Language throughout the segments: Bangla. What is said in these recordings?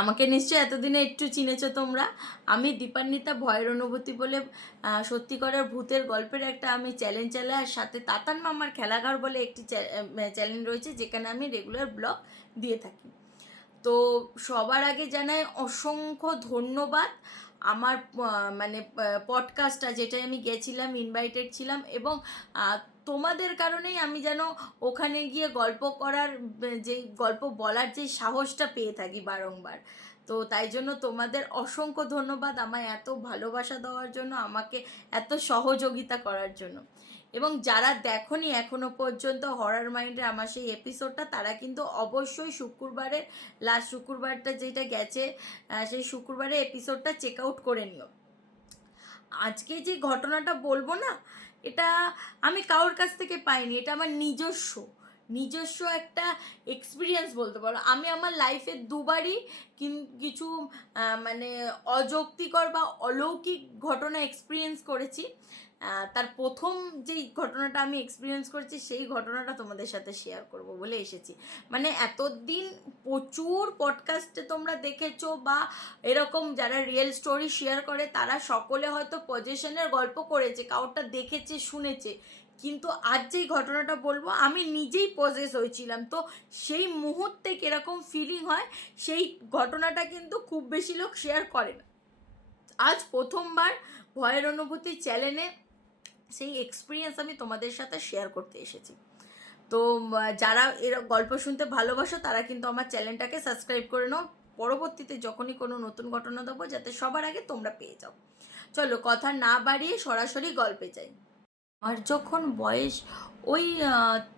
আমাকে নিশ্চয়ই এতদিনে একটু চিনেছো তোমরা। আমি দীপান্বিতা ভয়ের অনুভূতি বলে সত্যিকারের ভূতের গল্পের একটা আমি চ্যালেঞ্জ চালাই, আর সাথে তাতান মামার খেলাঘর বলে একটি চ্যালেঞ্জ রয়েছে, যেখানে আমি রেগুলার ব্লগ দিয়ে থাকি। তো সবার আগে জানাই অসংখ্য ধন্যবাদ আমার মানে পডকাস্টটা যেটাই আমি গেছিলাম ইনভাইটেড ছিলাম এবং তোমাদের কারণেই আমি যেন ওখানে গিয়ে গল্প করার, যে গল্প বলার যে সাহসটা পেয়ে থাকি বারংবার। তো তাই জন্য তোমাদের অসংখ্য ধন্যবাদ আমায় এত ভালোবাসা দেওয়ার জন্য, আমাকে এত সহযোগিতা করার জন্য। এবং যারা দেখনি এখনও পর্যন্ত হরার মাইন্ডের আমার সেই এপিসোডটা তারা কিন্তু অবশ্যই শুক্রবারের লাস্ট শুক্রবারটা যেটা গেছে সেই শুক্রবারে এপিসোডটা চেক আউট করে নিও। আজকে যে ঘটনাটা বলব না এটা আমি কারোর কাছ থেকে পাইনি, এটা আমার নিজস্ব। নিজস্ব একটা এক্সপিরিয়েন্স বলতে পারো। আমি আমার লাইফে দুবারই কিছু মানে অযৌক্তিকর বা অলৌকিক ঘটনা এক্সপিরিয়েন্স করেছি। তার প্রথম যেই ঘটনাটা আমি এক্সপিরিয়েন্স করেছি, সেই ঘটনাটা তোমাদের সাথে শেয়ার করব বলে এসেছি। মানে এতদিন প্রচুর পডকাস্টে তোমরা দেখেছ বা এরকম যারা রিয়েল স্টোরি শেয়ার করে, তারা সকলে হয়তো পজিশনের গল্প করেছে কাউটা দেখেছে, শুনেছে। কিন্তু আজ যেই ঘটনাটা বলব, আমি নিজেই পজেস হয়েছিলাম। তো সেই মুহূর্তে কীরকম ফিলিং হয়, সেই ঘটনাটা কিন্তু খুব বেশি লোক শেয়ার করে না। আজ প্রথমবার ভয়ের অনুভূতি চ্যানেলে সেই এক্সপিরিয়েন্স আমি তোমাদের সাথে শেয়ার করতে এসেছি। তো যারা এর গল্প শুনতে ভালোবাসো, তারা কিন্তু আমার চ্যানেলটাকে সাবস্ক্রাইব করে নাও। পরবর্তীতে যখনই কোনো নতুন ঘটনা দেবো, যাতে সবার আগে তোমরা পেয়ে যাও। চলো, কথা না বাড়িয়ে সরাসরি গল্পে যাই। আর যখন বয়স ওই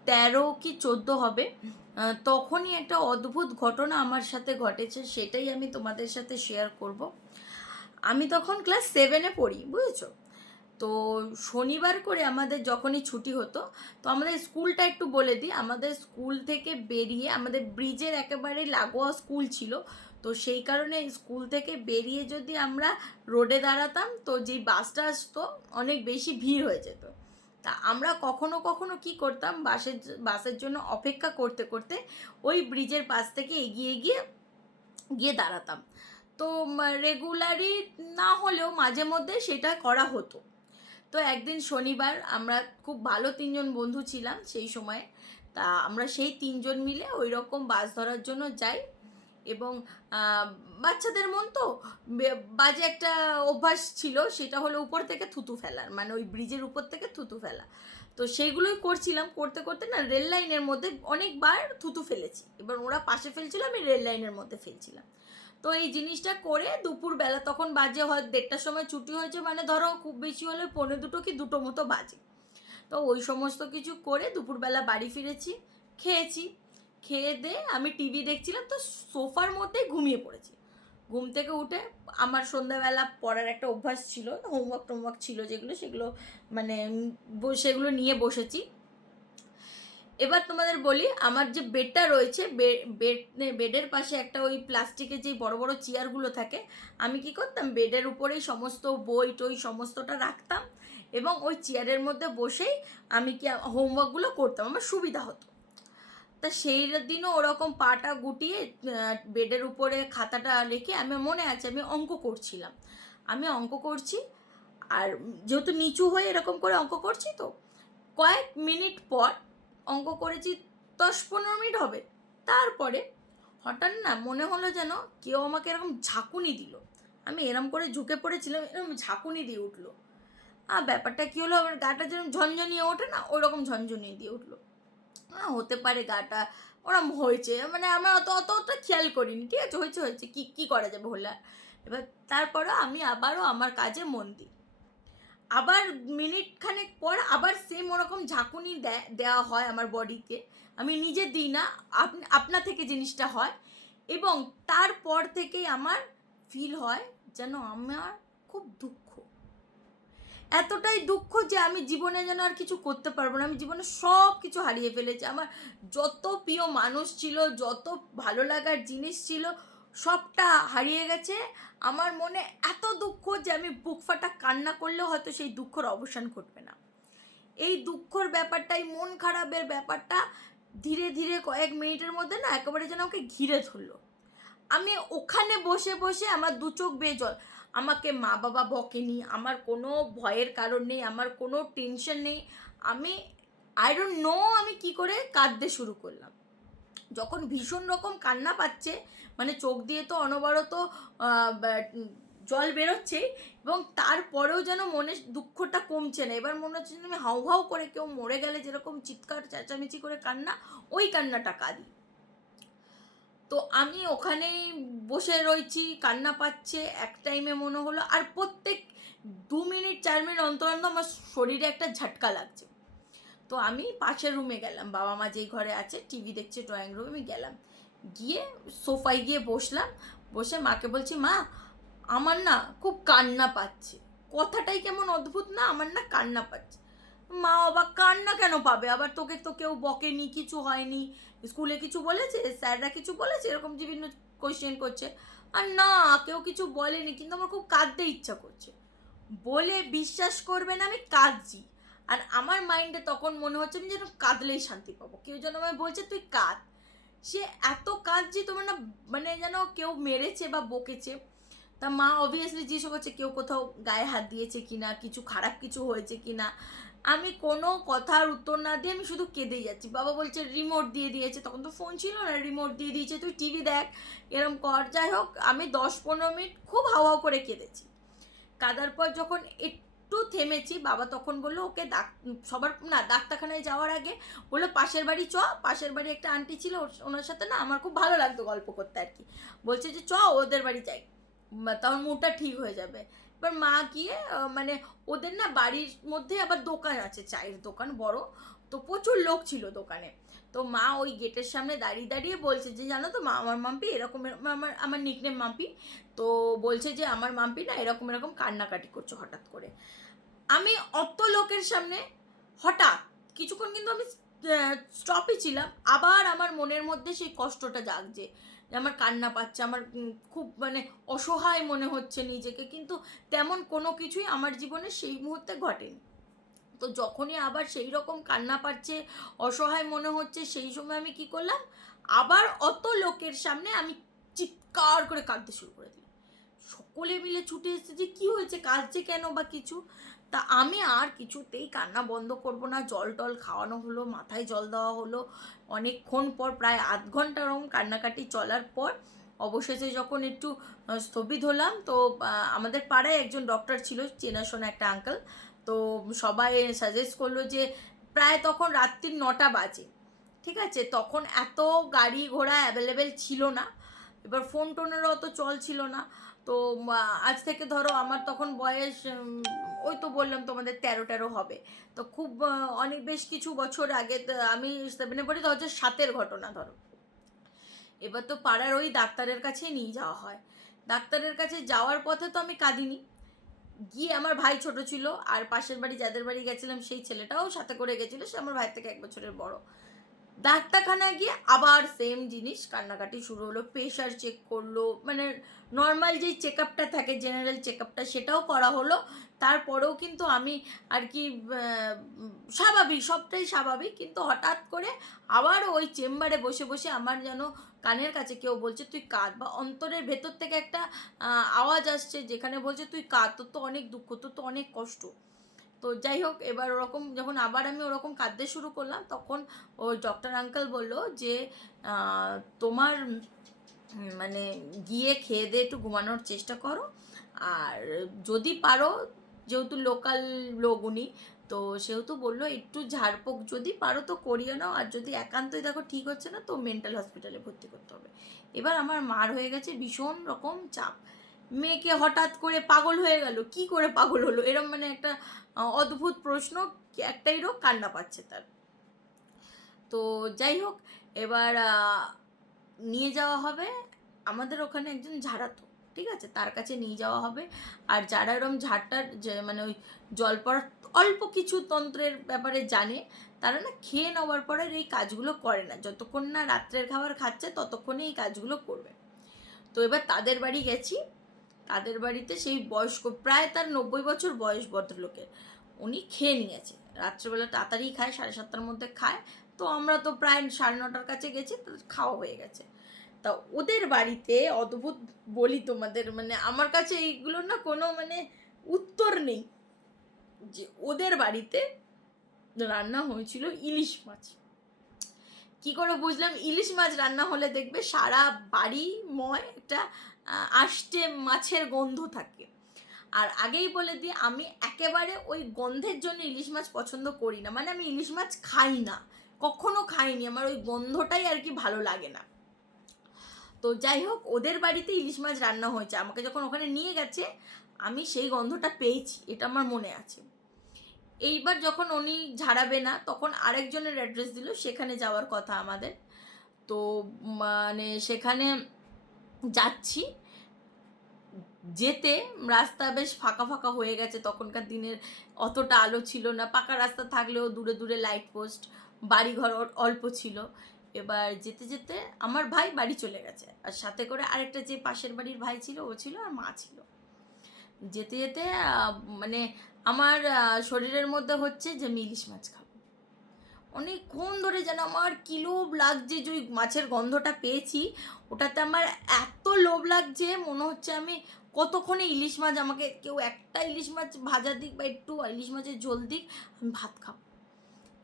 তেরো কি চোদ্দ হবে তখনই একটা অদ্ভুত ঘটনা আমার সাথে ঘটেছে, সেটাই আমি তোমাদের সাথে শেয়ার করব। আমি তখন ক্লাস সেভেনে পড়ি, বুঝেছ? তো শনিবার করে আমাদের যখনই ছুটি হতো, তো আমাদের স্কুলটা একটু বলে দিই। আমাদের স্কুল থেকে বেরিয়ে, আমাদের ব্রিজের একেবারে লাগোয়া স্কুল ছিল। তো সেই কারণে স্কুল থেকে বেরিয়ে যদি আমরা রোডে দাঁড়াতাম, তো যেই বাসটা আসতো, অনেক বেশি ভিড় হয়ে যেত। তা আমরা কখনো কখনো কি করতাম বাসের বাসের জন্য অপেক্ষা করতে করতে ওই ব্রিজের পাশ থেকে এগিয়ে গিয়ে গিয়ে দাঁড়াতাম। তো রেগুলারই না হলেও মাঝে মধ্যে সেটা করা হতো। তো একদিন শনিবার আমরা খুব ভালো তিনজন বন্ধু ছিলাম সেই সময়ে। তা আমরা সেই তিনজন মিলে ওই রকম বাস ধরার জন্য যাই এবং বাচ্চাদের মন তো বাজে একটা অভ্যাস ছিল, সেটা হলো উপর থেকে থুতু ফেলার মানে ওই ব্রিজের উপর থেকে থুতু ফেলা। তো সেইগুলোই করছিলাম, করতে করতে না রেল লাইনের মধ্যে অনেকবার থুতু ফেলেছি। এবার ওরা পাশে ফেলছিল, আমি রেল লাইনের মধ্যে ফেলছিলাম। তো এই জিনিসটা করে দুপুরবেলা, তখন বাজে হয়, দেড়টার সময় ছুটি হয়েছে মানে ধরো খুব বেশি হলে পৌনে দুটো কি দুটো মতো বাজে। তো ওই সমস্ত কিছু করে দুপুরবেলা বাড়ি ফিরেছি, খেয়েছি। খেয়ে দিয়ে আমি টিভি দেখছিলাম, তো সোফার মধ্যে ঘুমিয়ে পড়েছি। ঘুম থেকে উঠে আমার সন্ধ্যাবেলা পড়ার একটা অভ্যাস ছিল হোমওয়ার্ক টোমওয়ার্ক ছিল যেগুলো, সেগুলো মানে সেগুলো নিয়ে বসেছি। এবার তোমাদের বলি, আমার যে বেডটা রয়েছে বেড বেডের পাশে একটা ওই প্লাস্টিকের যে বড় বড় চেয়ারগুলো থাকে, আমি কি করতাম, বেডের উপরেই সমস্ত বই টই সমস্তটা রাখতাম এবং ওই চেয়ারের মধ্যে বসেই আমি কি হোমওয়ার্কগুলো করতাম, আমার সুবিধা হতো। তা সেই দিনও ওরকম পাটা গুটিয়ে বেডের উপরে খাতাটা রেখে আমি মনে আছে আমি অঙ্ক করছিলাম। আমি অঙ্ক করছি, আর যেহেতু নিচু হয়ে এরকম করে অঙ্ক করছি তো, কয়েক মিনিট পর অঙ্ক করেছি, দশ পনেরো মিনিট হবে। তারপরে হঠাৎ না মনে হলো যেন কেউ আমাকে এরকম ঝাঁকুনি দিল। আমি এরম করে ঝুঁকে পড়েছিলাম এরকম ঝাঁকুনি দিয়ে উঠল। আর ব্যাপারটা কী হলো? আমার গাটা যেরকম ঝনঝনিয়ে ওঠে না ওরকম ঝনঝনিয়ে দিয়ে উঠল। হতে পারে গাটা ওরম হয়েছে মানে আমরা অত অত অতটা খেয়াল করিনি, ঠিক আছে? হয়েছে হয়েছে, কী কী করা যাবে হলে এবার তারপরে আমি আবারও আমার কাজে মন দিই। আবার মিনিট খানেক পর আবার সেম ওরকম ঝাঁকুনি দেওয়া হয় আমার বডিতে আমি নিজে দিই না আপ- আপনা থেকে জিনিসটা হয়। এবং তারপর থেকেই আমার ফিল হয় যেন আমার খুব দুঃখ। এতটাই দুঃখ যে আমি জীবনে যেন আর কিছু করতে পারব না। আমি জীবনে সব কিছু হারিয়ে ফেলেছি। আমার যত প্রিয় মানুষ ছিল, যত ভালো লাগার জিনিস ছিল সবটা হারিয়ে গেছে। আমার মনে এত দুঃখ যে আমি বুক ফাটা কান্না করলেও হয়তো সেই দুঃখের অবসান ঘটবে না। এই দুঃখর ব্যাপারটাই, মন খারাপের ব্যাপারটা ধীরে ধীরে কয়েক মিনিটের মধ্যে না একেবারে যেন আমাকে ঘিরে ধরলো। আমি ওখানে বসে বসে আমার দু চোখ বেয়ে জল, আমাকে মা বাবা বকেনি, আমার কোনো ভয়ের কারণ নেই, আমার কোনো টেনশন নেই। আমি আই ডোন্ট নো আমি কি করে কাঁদতে শুরু করলাম। যখন ভীষণ রকম কান্না পাচ্ছে মানে চোখ দিয়ে তো অনবরত জল বেরোচ্ছে এবং তারপরেও যেন মনে দুঃখটা কমছে না। এবার মনে হচ্ছে আমি হাউ হাউ করে কেউ মরে গেলে যেরকম চিৎকার, চেঁচামেচি করে কান্না, ওই কান্নাটা কাঁদি। তো আমি ওখানেই বসে রয়েছি, কান্না পাচ্ছে, এক টাইমে মনে হলো, আর প্রত্যেক দু মিনিট, চার মিনিট অন্তর অন্তর আমার শরীরে একটা ঝাটকা লাগছে। তো আমি পাশের রুমে গেলাম। বাবা মা যেই ঘরে আছে টিভি দেখছে ড্রয়িং রুমে আমি গেলাম। গিয়ে সোফায় গিয়ে বসলাম। বসে মাকে বলছি, মা, আমার না খুব কান্না পাচ্ছে। কথাটাই কেমন অদ্ভুত না, আমার না কান্না পাচ্ছে। মা বাবা কান্না কেন পাবে? আবার তোকে তো কেউ বকেনি, কিছু হয়নি। স্কুলে কিছু বলেছে? স্যাররা কিছু বলেছে? এরকম বিভিন্ন কোয়েশ্চেন করছে। আর না, কেউ কিছু বলেনি, কিন্তু আমার খুব কাঁদতে ইচ্ছা করছে। বলে বিশ্বাস করবে না, আমি কাঁদছি। আর আমার মাইন্ডে তখন মনে হচ্ছে আমি যেন কাঁদলেই শান্তি পাবো। কেউ যেন আমায় বলছে, তুই কাঁদ। সে এত কাঁদছি, তোমার না মানে যেন কেউ মেরেছে বা বকেছে। তা মা অবভিয়াসলি জিজ্ঞেস করছে, কেউ কোথাও গায়ে হাত দিয়েছে কিনা? কিছু খারাপ কিছু হয়েছে কিনা? আমি কোনো কথার উত্তর না দিয়ে আমি শুধু কেঁদেই যাচ্ছি। বাবা বলছে রিমোট দিয়ে দিয়েছে। তখন তো ফোন ছিল না রিমোট দিয়ে দিয়েছে, তুই টিভি দেখ, এরম কর। যাই হোক, আমি দশ পনেরো মিনিট খুব হাওয়া করে কেঁদেছি। কাদার পর যখন একটু থেমেছি। বাবা তখন বলল, ওকে ডাক, সবার, না, ডাক্তারখানায় যাওয়ার আগে বলল, পাশের বাড়ি চ। পাশের বাড়ি একটা আন্টি ছিল ওনার সাথে না আমার খুব ভালো লাগতো গল্প করতে আর কি। বলছে যে, চ, ওদের বাড়ি যাই। তখন মুডটা ঠিক হয়ে যাবে। এবার মা গিয়ে মানে ওদের না বাড়ির মধ্যে আবার দোকান আছে, চায়ের দোকান বড়, তো প্রচুর লোক ছিল দোকানে। তো মা ওই গেটের সামনে দাঁড়িয়ে দাঁড়িয়ে বলছে যে, জানো তো মা, আমার মাম্পি এরকম আমার আমার নিকনেম মাম্পি। তো বলছে যে, আমার মাম্পি না এরকম এরকম কান্নাকাটি করছে হঠাৎ করে। আমি অত লোকের সামনে হঠাৎ কিছুক্ষণ কিন্তু আমি স্টপই ছিলাম। আবার আমার মনের মধ্যে সেই কষ্টটা জাগছে যে, আমার কান্না পাচ্ছে, আমার খুব মানে অসহায় মনে হচ্ছে নিজেকে। কিন্তু তেমন কোনো কিছুই আমার জীবনে সেই মুহূর্তে ঘটেনি। তো যখনই আবার সেই রকম কান্না পাচ্ছে, অসহায় মনে হচ্ছে, সেই সময় আমি কি করলাম? আবার অত লোকের সামনে আমি চিৎকার করে কাঁদতে শুরু করে দিলাম। সকলে মিলে ছুটে এসেছে যে কী হয়েছে, কাঁদছে কেন বা কিছু? তা আমি আর কিছুতেই কান্না বন্ধ করব না। জল টল খাওয়ানো হলো, মাথায় জল দেওয়া হলো। অনেকক্ষণ পর, প্রায় আধ ঘণ্টা ওরকম কান্নাকাটি চলার পর, অবশেষে যখন একটু স্থবিত হলাম, তো আমাদের পাড়ায় একজন ডক্টর ছিল, চেনাশোনা একটা আঙ্কেল তো সবাই সাজেস্ট করল যে প্রায় তখন রাত্রির নটা বাজে, ঠিক আছে? তখন এত গাড়ি ঘোড়া অ্যাভেলেবেল ছিল না। এবার ফোন টোনেরও অত চল ছিল না। তো আজ থেকে ধরো আমার তখন বয়স ওই তো বললাম তোমাদের তেরো তেরো হবে। তো খুব অনেক বেশ কিছু বছর আগে আমি সেভেনে পড়ি তো হচ্ছে সাতের ঘটনা ধরো। এবার তো পাড়ার ওই ডাক্তারের কাছেই নিয়ে যাওয়া হয়। ডাক্তারের কাছে যাওয়ার পথে তো আমি কাঁদিনি। গিয়ে আমার ভাই ছোট ছিল আর পাশের বাড়ি যাদের বাড়ি গেছিলাম সেই ছেলেটাও সাথে করে গেছিল, সে আমার ভাই থেকে এক বছরের বড়। ডাক্তারখানায় গিয়ে আবার সেম জিনিস, কান্নাকাটি শুরু হলো প্রেশার চেক করল মানে নর্মাল যেই চেক আপটা থাকে জেনারেল চেক আপটা সেটাও করা হলো। তারপরেও কিন্তু আমি আর কি স্বাভাবিক, সবটাই স্বাভাবিক। কিন্তু হঠাৎ করে আবার ওই চেম্বারে বসে বসে আমার যেন কানের কাছে কেউ বলছে, তুই কাঁদ। বা অন্তরের ভেতর থেকে একটা আওয়াজ আসছে যেখানে বলছে, তুই কাঁদ, তোর তো অনেক দুঃখ, তোর তো অনেক কষ্ট। তো যাই হোক, এবার ওরকম যখন আবার আমি ওরকম কাঁদতে শুরু করলাম, তখন ওই ডক্টর আঙ্কেল বলল যে তোমার মানে গিয়ে খেয়ে দিয়ে একটু ঘুমানোর চেষ্টা করো। আর যদি পারো যেহেতু লোকাল লোক উনি তো সেহেতু বলল, একটু ঝাড়পোক যদি পারো তো করিয়ে নাও, আর যদি একান্তই দেখো ঠিক হচ্ছে না, তো মেন্টাল হসপিটালে ভর্তি করতে হবে। এবার আমার মার হয়ে গেছে ভীষণ রকম চাপ। মেয়েকে হঠাৎ করে পাগল হয়ে গেল, কি করে পাগল হলো? এরম মানে একটা অদ্ভুত প্রশ্ন, একটাই রোগ, কান্না পাচ্ছে তার। তো যাই হোক, এবার নিয়ে যাওয়া হবে। আমাদের ওখানে একজন ঝাড়াতো। ঠিক আছে? তার কাছে নিয়ে যাওয়া হবে। আর যারা এরম ঝাড়টার যে মানে ওই জল পড়া অল্প কিছু তন্ত্রের ব্যাপারে জানে, তারা না খেয়ে নেওয়ার পরে এই কাজগুলো করে না। যতক্ষণ না রাত্রের খাবার খাচ্ছে ততক্ষণে এই কাজগুলো করবে। তো এবার তাদের বাড়ি গেছি। তাদের বাড়িতে সেই বয়স্ক, প্রায় তার নব্বই বছর বয়স ভদ্রলোকের। উনি খেয়ে নিয়েছে। রাত্রেবেলা তাড়াতাড়ি খায়, সাড়ে সাতটার মধ্যে খায়। তো আমরা তো প্রায় সাড়ে নটার কাছে গেছি খাওয়া হয়ে গেছে। তা ওদের বাড়িতে অদ্ভুত বলি তোমাদের মানে আমার কাছে এইগুলো না কোনো মানে উত্তর নেই। যে ওদের বাড়িতে রান্না হয়েছিল ইলিশ মাছ। কি করে বুঝলাম? ইলিশ মাছ রান্না হলে দেখবে সারা বাড়ি ময় একটা আষ্টে মাছের গন্ধ থাকে। আর আগেই বলে দিই, আমি একেবারে ওই গন্ধের জন্য ইলিশ মাছ পছন্দ করি না। মানে আমি ইলিশ মাছ খাই না, কখনো খাইনি। আমার ওই গন্ধটাই আর কি ভালো লাগে না। তো যাই হোক, ওদের বাড়িতে ইলিশ মাছ রান্না হয়েছে। আমাকে যখন ওখানে নিয়ে গেছে, আমি সেই গন্ধটা পেয়েছি, এটা আমার মনে আছে। এইবার যখন উনি ঝাড়াবে না, তখন আরেকজনের অ্যাড্রেস দিল, সেখানে যাওয়ার কথা আমাদের। তো মানে সেখানে যাচ্ছি। যেতে রাস্তা বেশ ফাঁকা ফাঁকা হয়ে গেছে, তখনকার দিনের অতটা আলো ছিল না। পাকা রাস্তা থাকলেও দূরে দূরে লাইট পোস্ট বাড়িঘর অল্প ছিল। এবার যেতে যেতে আমার ভাই বাড়ি চলে গেছে। আর সাথে করে আরেকটা যে পাশের বাড়ির ভাই ছিল, ও ছিল আর মা ছিল। যেতে যেতে মানে আমার শরীরের মধ্যে হচ্ছে যে আমি ইলিশ মাছ খাব। অনেকক্ষণ ধরে যেন আমার কি লোভ লাগছে যে ওই মাছের গন্ধটা পেয়েছি। ওটাতে আমার এত লোভ লাগছে, মনে হচ্ছে আমি কতক্ষণে ইলিশ মাছ আমাকে কেউ একটা ইলিশ মাছ ভাজা দিক বা একটু ইলিশ মাছের ঝোল দিক, আমি ভাত খাব।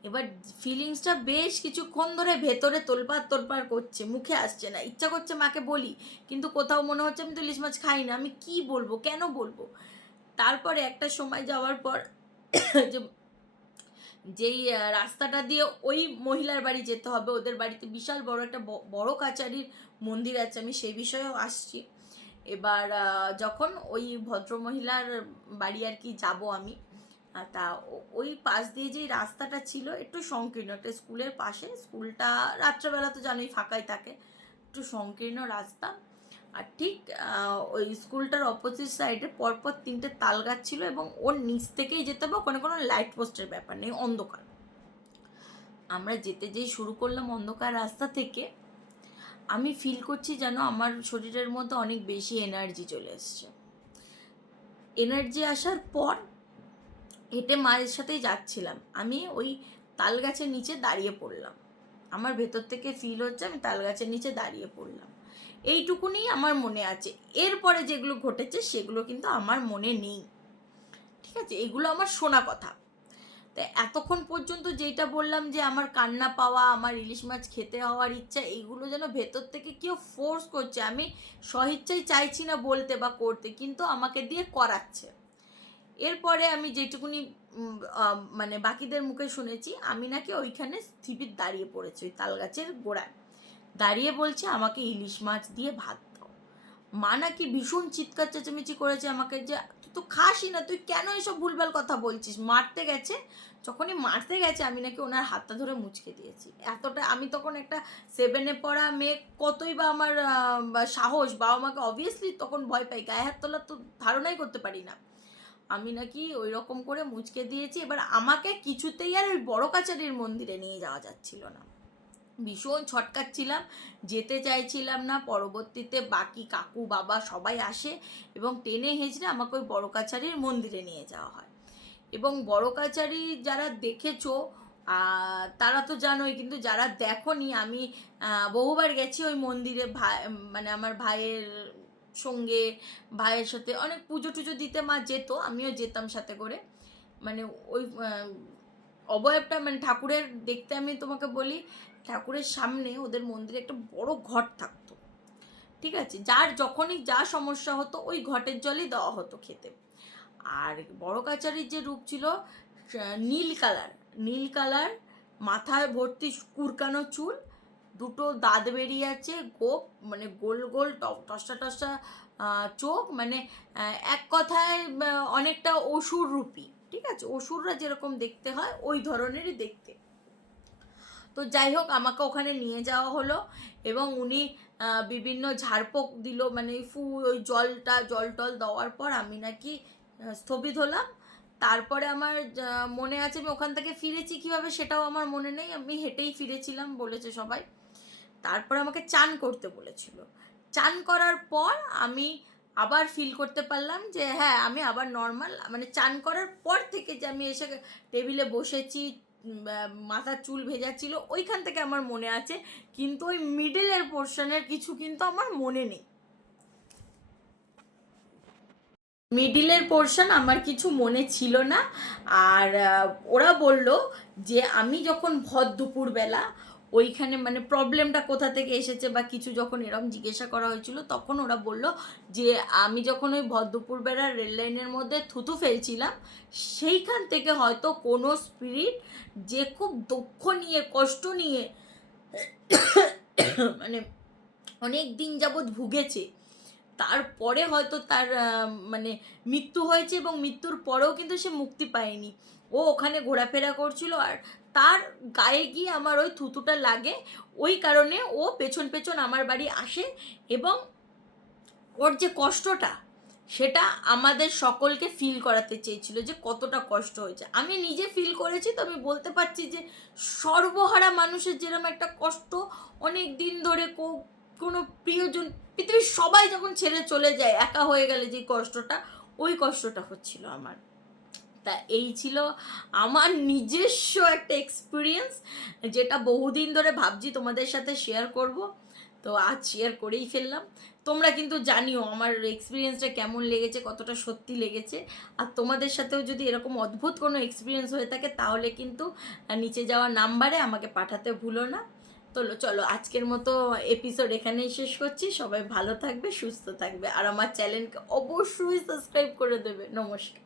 এবার ফিলিংসটা বেশ কিছুক্ষণ ধরে ভেতরে তোলপাড় তোলপাড় করছে, মুখে আসছে না, ইচ্ছা করছে মাকে বলি, কিন্তু কোথাও মনে হচ্ছে আমি তো ইলিশ মাছ খাই না, আমি কি বলব, কেন বলব? তারপরে একটা সময় যাওয়ার পর যে, যেই রাস্তাটা দিয়ে ওই মহিলার বাড়ি যেতে হবে, ওদের বাড়িতে বিশাল বড় একটা বড় কাচারির মন্দির আছে, আমি সেই বিষয়েও আসছি। এবার যখন ওই ভদ্রমহিলার বাড়ি আর কি যাব আমি তা ওই পাশ দিয়ে যেই রাস্তাটা ছিল, একটু সংকীর্ণ। একটা স্কুলের পাশে, স্কুলটা রাত্রেবেলা তো জানোই ফাঁকাই থাকে, একটু সংকীর্ণ রাস্তা। আর ঠিক ওই স্কুলটার অপোজিট সাইডে পরপর তিনটে তাল গাছ ছিল এবং ওর নিচ থেকেই যেতে হবে, ওখানে কোনো লাইট পোস্টের ব্যাপার নেই, অন্ধকার। আমরা যেতে যেই শুরু করলাম অন্ধকার রাস্তা থেকে, আমি ফিল করছি যেন আমার শরীরের মধ্যে অনেক বেশি এনার্জি চলে এসছে। এনার্জি আসার পর হেঁটে মায়ের সাথেই যাচ্ছিলাম। আমি ওই তাল গাছের নিচে দাঁড়িয়ে পড়লাম। আমার ভেতর থেকে ফিল হচ্ছে আমি তাল গাছের নিচে দাঁড়িয়ে পড়লাম। এইটুকুনি আমার মনে আছে। এরপরে যেগুলো ঘটেছে সেগুলো কিন্তু আমার মনে নেই। ঠিক আছে? এগুলো আমার শোনা কথা। তাই এতক্ষণ পর্যন্ত যেটা বললাম যে আমার কান্না পাওয়া, আমার ইলিশ মাছ খেতে হওয়ার ইচ্ছা, এইগুলো যেন ভেতর থেকে কেউ ফোর্স করছে, আমি সহিচ্ছাই চাইছি না বলতে বা করতে, কিন্তু আমাকে দিয়ে করাচ্ছে। এরপরে আমি যেটুকুনি মানে বাকিদের মুখে শুনেছি, আমি নাকি ওইখানে স্থিপিত দাঁড়িয়ে পড়েছি, ওই তাল গাছের গোড়ায়। দাঁড়িয়ে বলছে, আমাকে ইলিশ মাছ দিয়ে ভাত দাও। মা নাকি ভীষণ চিৎকার, চেঁচামেচি করেছে আমাকে যে, তুই তো খাসই না, তুই কেন এসব ভুলভাল কথা বলছিস? মারতে গেছে, যখনই মারতে গেছে, আমি নাকি ওনার হাতটা ধরে মুচকে দিয়েছি। এতটা, আমি তখন একটা সেভেনে পড়া মেয়ে, কতই বা আমার সাহস বাবা মাকে অবভিয়াসলি তখন ভয় পাই, গায়ে হাত তোলার তো ধারণাই করতে পারি না। আমি নাকি ওই রকম করে মুচকে দিয়েছি, এবার আমাকে কিছুতেই আর ওই বড় কাচারির মন্দিরে নিয়ে যাওয়া যাচ্ছিল না। ভীষণ ছটকাচ্ছিলাম, যেতে চাইছিলাম না, পরবর্তীতে বাকি কাকু, বাবা সবাই আসে এবং টেনে হেঁচড়ে আমাকে ওই বড় কাছারির মন্দিরে নিয়ে যাওয়া হয়। এবং বড় কাছারি যারা দেখেছ তারা তো জানোই, কিন্তু যারা দেখোনি, আমি বহুবার গেছি ওই মন্দিরে ভাই মানে আমার ভাইয়ের সঙ্গে ভাইয়ের সাথে অনেক পুজো টুজো দিতে মা যেত, আমিও যেতাম সাথে করে। মানে ওই অবয়বটা মানে ঠাকুরের দেখতে আমি তোমাকে বলি, ঠাকুরের সামনে ওদের মন্দিরে একটা বড় ঘট থাকতো। ঠিক আছে? যার যখনই যা সমস্যা হতো, ওই ঘটের জলই দেওয়া হতো খেতে। আর বড় কাচারির যে রূপ ছিল নীল কালার। নীল কালার, মাথায় ভর্তি কুরকানো চুল দুটো দাঁত বেরিয়ে আছে, গোপ মানে গোল গোল ট- টসটা টসটা চোখ মানে এক কথায় অনেকটা অসুর রূপী, ঠিক আছে? অসুররা যেরকম দেখতে হয়, ওই ধরনেরই দেখতে। তো যাই হোক, আমাকে ওখানে নিয়ে যাওয়া হলো এবং উনি বিভিন্ন ঝাড়পোক দিল মানে ফু, ওই জলটা, জল টল দেওয়ার পর আমি নাকি স্থবিত হলাম। তারপরে আমার মনে আছে আমি ওখান থেকে ফিরেছি কীভাবে সেটাও আমার মনে নেই, আমি হেঁটেই ফিরেছিলাম, বলেছে সবাই। তারপরে আমাকে চান করতে বলেছিল। চান করার পর আমি আবার ফিল করতে পারলাম যে হ্যাঁ আমি আবার নর্মাল মানে চান করার পর থেকে যে আমি এসে টেবিলে বসেছি মাথার চুল ভেজা ছিল, ওইখান থেকে আমার মনে আছে, কিন্তু ওই মিডলের পোর্শনের কিছু কিন্তু আমার মনে নেই। মিডিলের পোর্শন আমার কিছু মনে ছিল না, আর ওরা বলল যে, আমি যখন ভর দুপুরবেলা ওইখানে মানে প্রবলেমটা কোথা থেকে এসেছে বা কিছু যখন এরম জিজ্ঞাসা করা হয়েছিল, তখন ওরা বলল যে, আমি যখন ওই ভদ্রপুর বেড়ার রেল লাইনের মধ্যে থুতু ফেলছিলাম, সেইখান থেকে হয়তো কোনো স্পিরিট যে খুব দুঃখ নিয়ে, কষ্ট নিয়ে মানে অনেক দিন যাবৎ ভুগেছে। তারপরে হয়তো তার মানে মৃত্যু হয়েছে এবং মৃত্যুর পরেও কিন্তু সে মুক্তি পায়নি। ও ওখানে ঘোরাফেরা করছিল আর তার গায়ে গিয়ে আমার ওই থুতুটা লাগে। ওই কারণে ও পেছন পেছন আমার বাড়ি আসে এবং ওর যে কষ্টটা, সেটা আমাদের সকলকে ফিল করাতে চেয়েছিল যে কতটা কষ্ট হয়েছে। আমি নিজে ফিল করেছি, তো আমি বলতে পারছি যে সর্বহারা মানুষের যেরকম একটা কষ্ট, অনেক দিন ধরে কোনো প্রিয়জন পৃথিবীর সবাই যখন ছেড়ে চলে যায়, একা হয়ে গেলে যে কষ্টটা, ওই কষ্টটা হচ্ছিল আমার। তা এই ছিল আমার নিজস্ব একটা এক্সপিরিয়েন্স যেটা বহুদিন ধরে ভাবছি তোমাদের সাথে শেয়ার করব। তো আজ শেয়ার করেই ফেললাম। তোমরা কিন্তু জানিও আমার এক্সপিরিয়েন্সটা কেমন লেগেছে, কতটা সত্যি লেগেছে। আর তোমাদের সাথেও যদি এরকম অদ্ভুত কোনো এক্সপিরিয়েন্স হয়ে থাকে, তাহলে কিন্তু নিচে যাওয়া নাম্বারে আমাকে পাঠাতে ভুলো না। তো চলো, আজকের মতো এপিসোড এখানেই শেষ করছি। সবাই ভালো থাকবে, সুস্থ থাকবে। আর আমার চ্যানেলকে অবশ্যই সাবস্ক্রাইব করে দেবে। নমস্কার।